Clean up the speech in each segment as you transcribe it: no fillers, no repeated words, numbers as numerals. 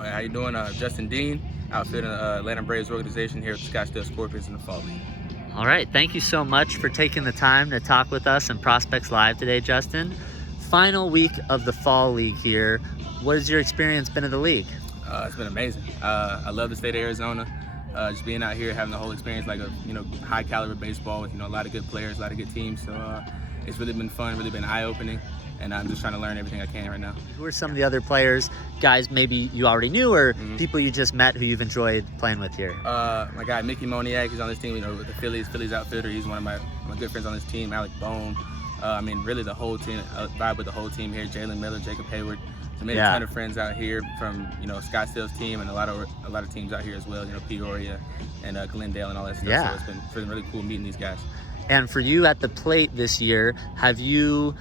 All right, how you doing? Justin Dean, outfitting the Atlanta Braves organization here at the Scottsdale Scorpions in the Fall League. All right, thank you so much for taking the time to talk with us and Prospects Live today, Justin. Final week of the Fall League here. What has your experience been of the league? It's been amazing. I love the state of Arizona. Just being out here, having the whole experience, like a high caliber baseball with a lot of good players, a lot of good teams. So it's really been fun, really been eye opening, and I'm just trying to learn everything I can right now. Who are some of the other players, guys maybe you already knew, or people you just met who you've enjoyed playing with here? My guy Mickey Moniak, he's on this team. With the Phillies outfitter. He's one of my good friends on this team. Alec Bone. Really the whole team. Vibe with the whole team here. Jalen Miller, Jacob Hayward. So made a ton of friends out here from Scottsdale's team and a lot of teams out here as well. Peoria and Glendale and all that stuff. Yeah. So it's been really cool meeting these guys. And for you at the plate this year, have you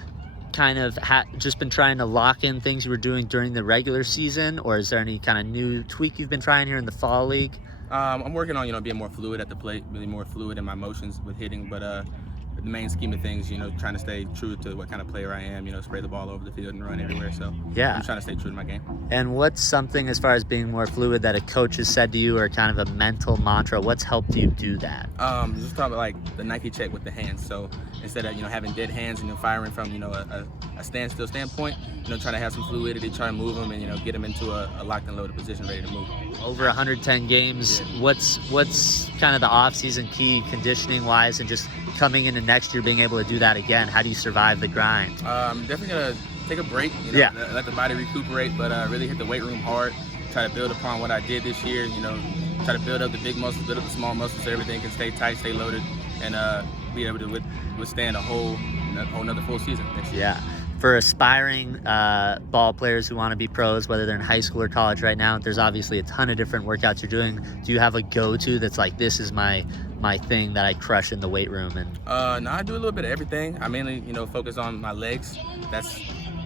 kind of just been trying to lock in things you were doing during the regular season, or is there any kind of new tweak you've been trying here in the fall league? I'm working on being more fluid at the plate, really more fluid in my motions with hitting, but the main scheme of things, trying to stay true to what kind of player I am, spray the ball over the field and run everywhere. So yeah, I'm trying to stay true to my game. And what's something as far as being more fluid that a coach has said to you, or kind of a mental mantra? What's helped you do that? Just talking about like the Nike check with the hands. So instead of having dead hands and firing from a standstill standpoint, trying to have some fluidity, try to move them and get them into a locked and loaded position, ready to move. Over 110 games. Yeah. What's kind of the off-season key conditioning wise, and just coming into next year being able to do that again? How do you survive the grind? Definitely gonna take a break. Let the body recuperate, but really hit the weight room hard. Try to build upon what I did this year. Try to build up the big muscles, build up the small muscles, so everything can stay tight, stay loaded, and be able to withstand a whole another full season next year. Yeah. For aspiring ball players who want to be pros, whether they're in high school or college right now, there's obviously a ton of different workouts you're doing. Do you have a go-to that's like, this is my thing that I crush in the weight room? And no, I do a little bit of everything. I mainly focus on my legs.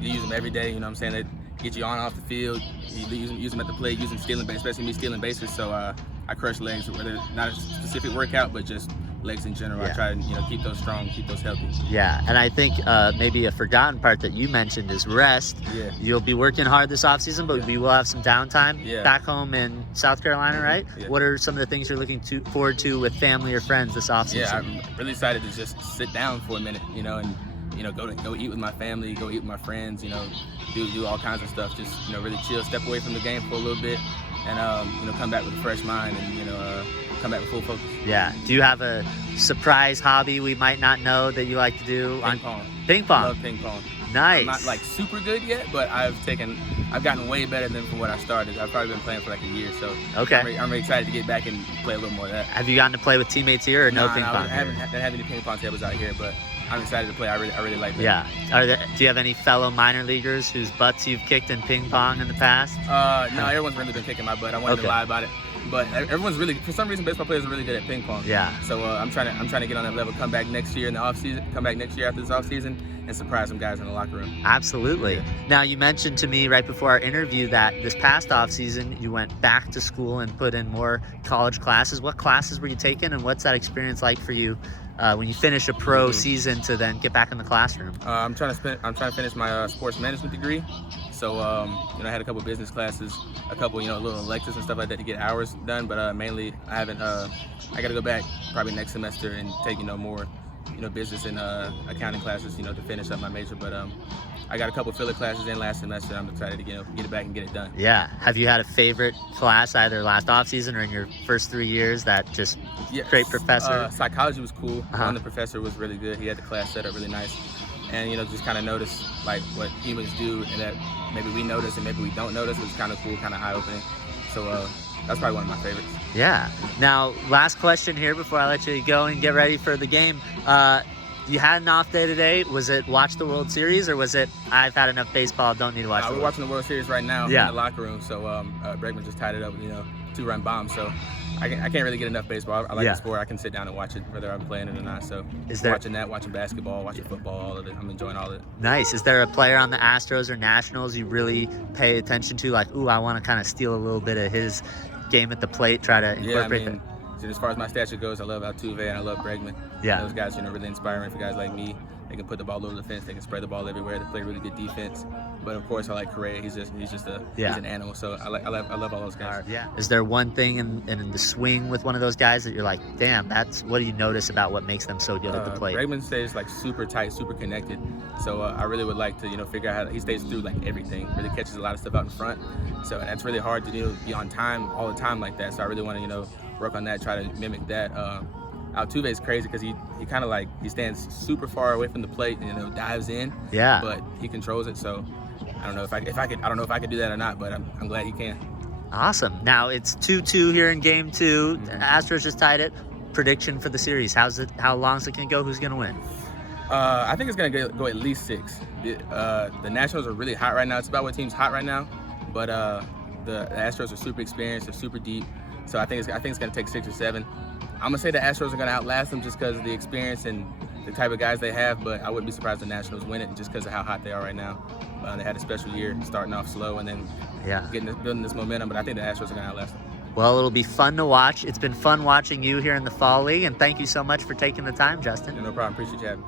You use them every day. I'm saying, that get you on and off the field. You use them at the plate, using stealing base, especially me stealing bases. So I crush legs, whether not a specific workout, but just legs in general. Yeah. I try to keep those strong, keep those healthy. Yeah, and I think maybe a forgotten part that you mentioned is rest. Yeah. You'll be working hard this offseason, but we will have some downtime back home in South Carolina, right? Yeah. What are some of the things you're looking forward to with family or friends this offseason? Yeah, I'm really excited to just sit down for a minute, and go eat with my family, go eat with my friends, do all kinds of stuff. Just really chill, step away from the game for a little bit, and come back with a fresh mind, and come back with full focus. Yeah. Do you have a surprise hobby we might not know that you like to do? Ping pong. Ping pong. I love ping pong. Nice. I'm not like super good yet, but I've gotten way better than from what I started. I've probably been playing for like a year, so okay. I'm excited to get back and play a little more of that. Have you gotten to play with teammates here, or no ping pong? I haven't had any ping pong tables out here, but I'm excited to play. I really like that. Yeah. Do you have any fellow minor leaguers whose butts you've kicked in ping pong in the past? No, everyone's really been kicking my butt. I wanted to lie about it. But everyone's really, for some reason, baseball players are really good at ping pong. Yeah. So I'm trying to get on that level. Come back next year in the off season. Come back next year after this off season and surprise some guys in the locker room. Absolutely. Yeah. Now, you mentioned to me right before our interview that this past off season you went back to school and put in more college classes. What classes were you taking, and what's that experience like for you when you finish a pro season to then get back in the classroom? I'm trying to finish my sports management degree. So I had a couple business classes, a couple little electives and stuff like that to get hours done. But mainly I haven't. I got to go back probably next semester and take more business and accounting classes to finish up my major. But I got a couple filler classes in last semester. I'm excited to get it back and get it done. Yeah. Have you had a favorite class either last off season or in your first 3 years that just great professor? Psychology was cool. One, the professor was really good. He had the class set up really nice. And just kind of notice like what humans do, and that maybe we notice and maybe we don't notice. It was kind of cool, kind of eye-opening. So that's probably one of my favorites. Yeah. Now, last question here before I let you go and get ready for the game. You had an off day today. Was it watch the World Series, or was it I've had enough baseball, don't need to watch? We're watching the World Series right now in the locker room. So Bregman just tied it up with 2-run bomb. So I can't really get enough baseball. I like the sport. I can sit down and watch it whether I'm playing it or not. So watching basketball, watching football, all of it. I'm enjoying all of it. Nice. Is there a player on the Astros or Nationals you really pay attention to? Like, ooh, I want to kind of steal a little bit of his game at the plate, try to incorporate that? As far as my stature goes, I love Altuve and I love Bregman. Yeah. Those guys, really inspiring for guys like me. They can put the ball over the fence. They can spread the ball everywhere. They play really good defense. But of course, I like Correa. He's an animal. So I love all those guys. Yeah. Is there one thing in the swing with one of those guys that you're like, damn, what do you notice about what makes them so good at the plate? Bregman stays like super tight, super connected. So I really would like to figure out how he stays through like everything. Really catches a lot of stuff out in front. So that's really hard to be on time all the time like that. So I really want to work on that, try to mimic that. Altuve is crazy because he kind of like he stands super far away from the plate and dives in. Yeah. But he controls it. So I don't know if I could do that or not. But I'm glad he can. Awesome. Now it's 2-2 here in Game 2. The Astros just tied it. Prediction for the series? How long is it gonna go? Who's gonna win? I think it's gonna go at least 6. The Nationals are really hot right now. It's about what team's hot right now. But the Astros are super experienced. They're super deep. So I think it's gonna take 6 or 7. I'm gonna say the Astros are gonna outlast them just because of the experience and the type of guys they have. But I wouldn't be surprised if the Nationals win it just because of how hot they are right now. They had a special year, starting off slow and then building this momentum. But I think the Astros are gonna outlast them. Well, it'll be fun to watch. It's been fun watching you here in the Fall League, and thank you so much for taking the time, Justin. No problem. Appreciate you having me.